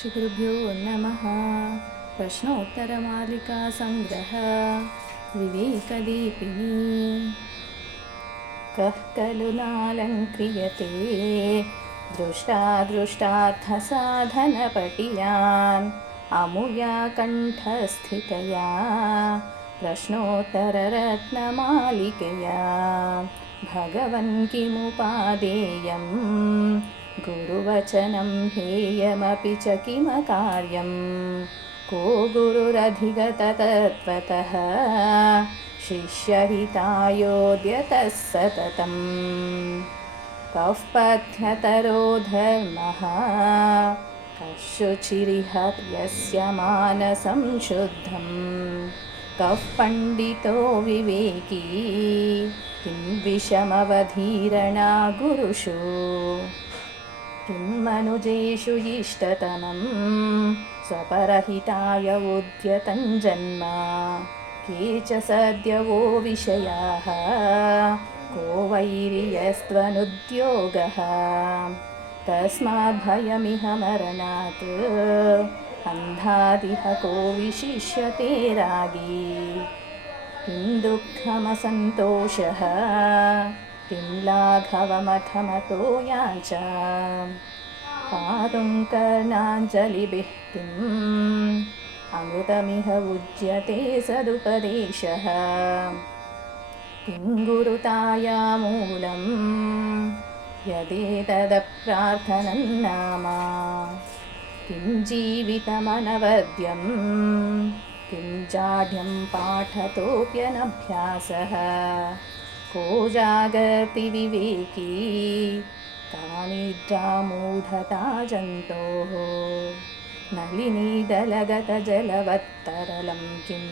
श्रीगुरुभ्यो नमः। प्रश्नोत्तरमालिका संग्रह विवेकदीपिनी। कः खलु नालङ्क्रियते दृष्टादृष्टार्थसाधनपटीयान् अमुया कण्ठस्थितया प्रश्नोत्तररत्नमालिकया भगवन् किमुपादेयम् गुरुवचनं हेयमपि च किमकार्यं को गुरुरधिगततत्त्वतः शिष्यहितायोद्यतः सततं कः पथ्यतरो धर्मः कः शुचिरिह यस्य मानसं शुद्धं कः पण्डितो विवेकी किं विषमवधीरणा गुरुषु किं मनुजेषु इष्टतमं स्वपरहिताय उद्यतं जन्म के च सद्यवो विषयाः को वैर्यस्त्वनुद्योगः तस्माद्भयमिह मरणात् अन्धादिह को विशिष्यते रागी किं दुःखमसन्तोषः किं लाघवमथमतो याच पातुं कर्णाञ्जलिभिः किम् अमृतमिह उज्यते सदुपदेशः किं गुरुतायामूलं यदेतदप्रार्थनं नाम किं जीवितमनवद्यं किं जाढ्यं पाठतोऽप्यनभ्यासः को जागर्ति विवेकी का निद्रा मूढता जन्तोः नलिनीदलगतजलवत्तरलं किं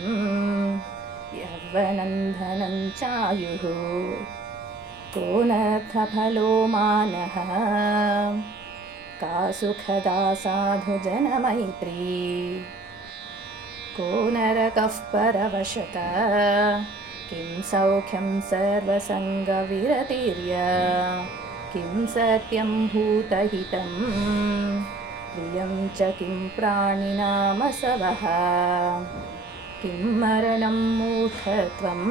यौवनन्धनं चायुः को नर्थफलो मानः का सुखदा साधुजनमैत्री को नरकः परवशतः किं सौख्यं सर्वसङ्गविरतिर्य किं सत्यं भूतहितं प्रियं च किं प्राणिनामसवः किं मरणं मूर्खत्वं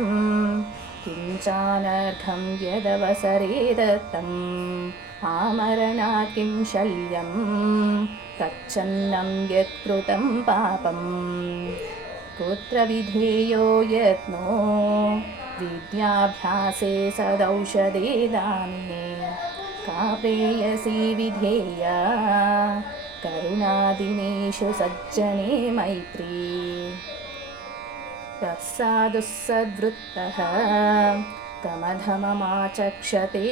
किं चानर्घं यदवसरे दत्तम् आमरणात् किं शल्यं तच्छन्नं यत्कृतं पापम् कुत्र विधेयो यत्नो विद्याभ्यासे सदौषधे दाने का प्रेयसी विधेया करुणादिनेषु सज्जने मैत्री कः साधुस्सद्वृत्तः कमधममाचक्षते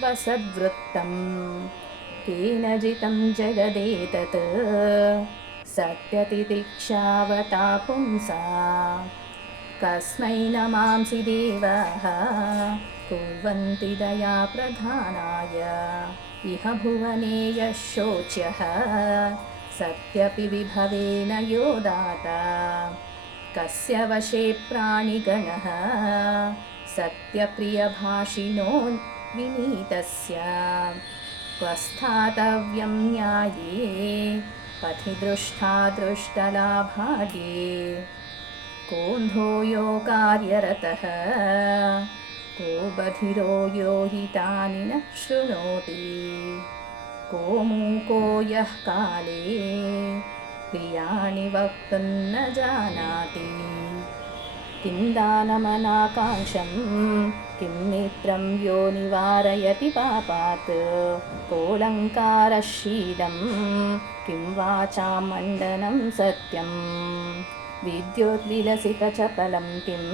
त्वसद्वृत्तं केन जितं जगदेतत् सत्यतितिक्षावता पुंसा कस्मै नमांसि देवाः कुर्वन्ति दया प्रधानाय इह भुवने यः शोच्यः सत्यपि विभवेन यो दाता कस्य वशे प्राणिगणः सत्यप्रियभाषिणो विनीतस्य क्व स्थातव्यं न्याये पथि दृष्टा दृष्टलाभागे कोऽन्धो यो कार्यरतः को बधिरो यो हितानि न शृणोति को मूको यः काले प्रियाणि वक्तुं न जानाति किं दानमनाकाङ्क्षं किं मित्रं यो निवारयति पापात् कोऽलङ्कारशीलं किं वाचां मण्डनं सत्यं विद्युद्विलसितचपलं किं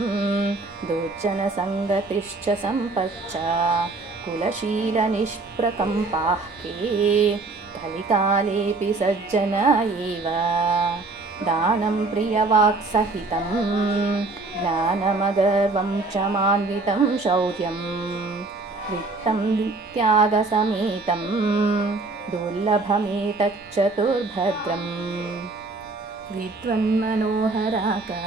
दुर्जनसङ्गतिश्च सम्पच्च कुलशीलनिष्प्रकम्पाः के कलिकालेऽपि सज्जना एव दानं प्रियवाक्सहितं ज्ञानमगर्वं क्षमान्वितं शौर्यं वित्तं त्यागसमेतं दुर्लभमेतच्चतुर्भद्रम् विद्वन्मनोहराका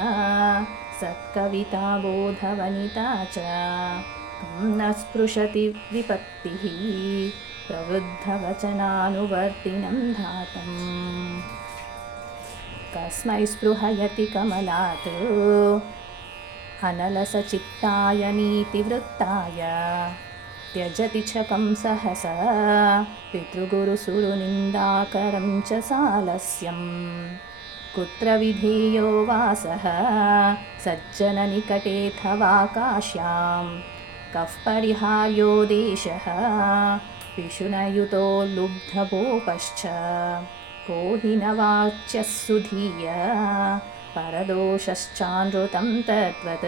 सत्कविता बोधवनिता च न स्पृशति विपत्तिः प्रवृद्धवचनानुवर्तिनं धातम्। तस्मै स्पृहयति कमलात् अनलसचित्ताय नीतिवृत्ताय त्यजति च कंसहसा पितृगुरुसुरनिन्दाकरं च सालस्यं कुत्र विधेयो वासः सज्जननिकटेऽथवा काश्यां कः परिहार्यो देशः पिशुनयुतो लुब्धभूपश्च को हि न वाच्यः सुधीय परदोषश्चानृतं तद्वत्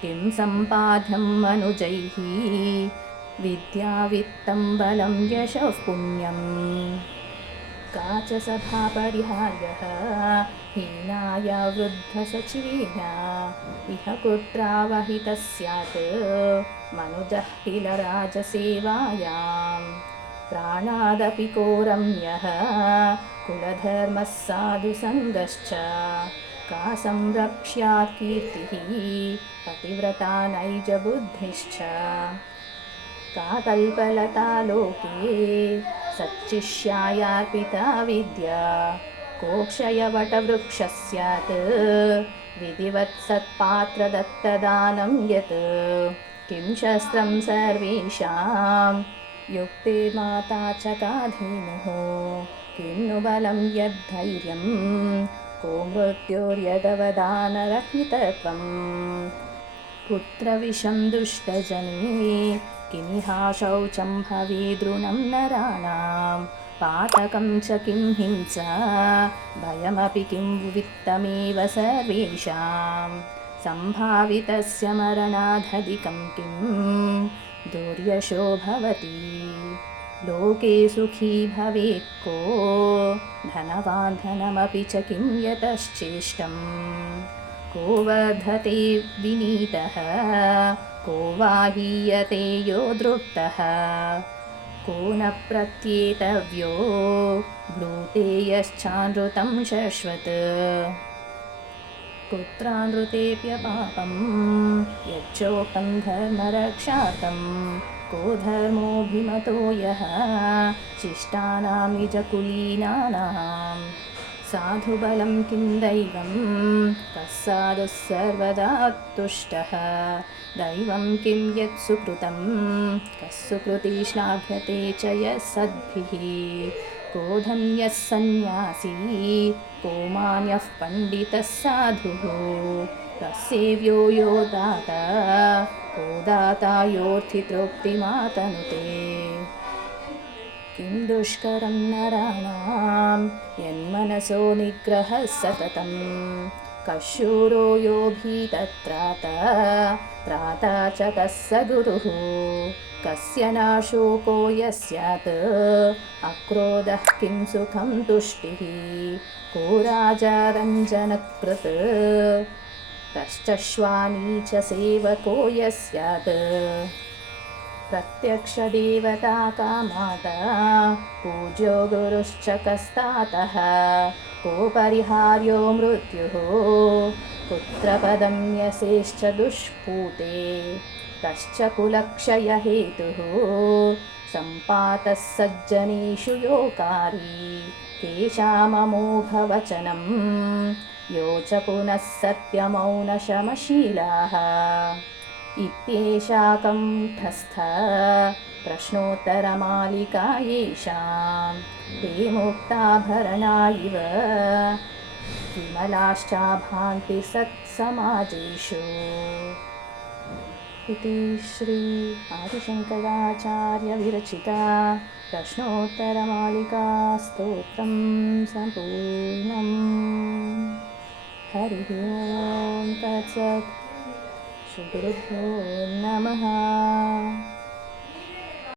किं सम्पाद्यं मनुजैः विद्यावित्तं बलं यशः पुण्यम् का च सभा परिहार्यः हीनाय वृद्धसचिवेन इह कुत्रावहितः स्यात् मनुजः किल राजसेवायां प्राणादपि को रम्यः कुलधर्मः साधुसङ्गश्च का संरक्ष्यात् कीर्तिः पतिव्रता नैजबुद्धिश्च का कल्पलता लोके सच्चिष्यायार्पिता विद्या कोक्षयवटवृक्षः स्यात् विधिवत् सत्पात्रदत्तदानं यत् किं शस्त्रं सर्वेषां युक्ते माता च का धेनुः किं नु बलं यद्धैर्यं को मृत्युर्यदवदानरहितत्वम् पुत्रविषं दुष्टजने किमिहा शौचं भवेदृणं नराणां पातकं च किं हिंसा भयमपि किं वित्तमेव सर्वेषां सम्भावितस्य मरणादधिकं किं दुर्यशो भवति लोके सुखी भवेत् को धनवान् धनमपि च किं यतश्चेष्टं को वर्धते विनीतः को वा हीयते यो दृप्तः को न प्रत्येतव्यो ब्रूते यश्चानृतं शश्वत् कुत्रानृतेऽप्यपापं यच्चोक्तं धर्मरक्षार्थं को धर्मोऽभिमतो यः शिष्टानां निजकुलीनानां साधुबलं किं दैवं कः साधुः सर्वदा तुष्टः दैवं किं यत् सुकृतं कः सुकृती श्लाघ्यते च यः सद्भिः को धन्यः सन्न्यासी को मान्यः पण्डितः साधुः कः सेव्यो यो दाता को दाता योऽर्थितृप्तिमातनुते किं दुष्करं नराणां यन्मनसो निग्रहः सततं कः शूरो यो भीतत्राता च कः स गुरुः कस्य नाशोको यस्यात् अक्रोधः किं सुखं तुष्टिः को राजा रञ्जनकृत् कश्च श्वानी च सेवको यस्यात् प्रत्यक्षदेवता का माता पूज्यो गुरुश्च कस्तातः को परिहार्यो मृत्युः पुत्रपदं यसेश्च दुष्पूते कश्च कुलक्षयहेतुः सम्पातः सज्जनेषु योकारी केषाममोघवचनं यो च पुनः सत्यमौनशमशीलाः इत्येषा कण्ठस्था प्रश्नोत्तरमालिका येषां ते मुक्ताभरणा इव विमलाश्चाभान्ति सत्समाजेषु इति श्री आदिशङ्कराचार्य विरचिता प्रश्नोत्तरमालिका स्तोत्रं सम्पूर्णम् हरिः ओं तत्सत् श्रीगुरुभ्यो नमः।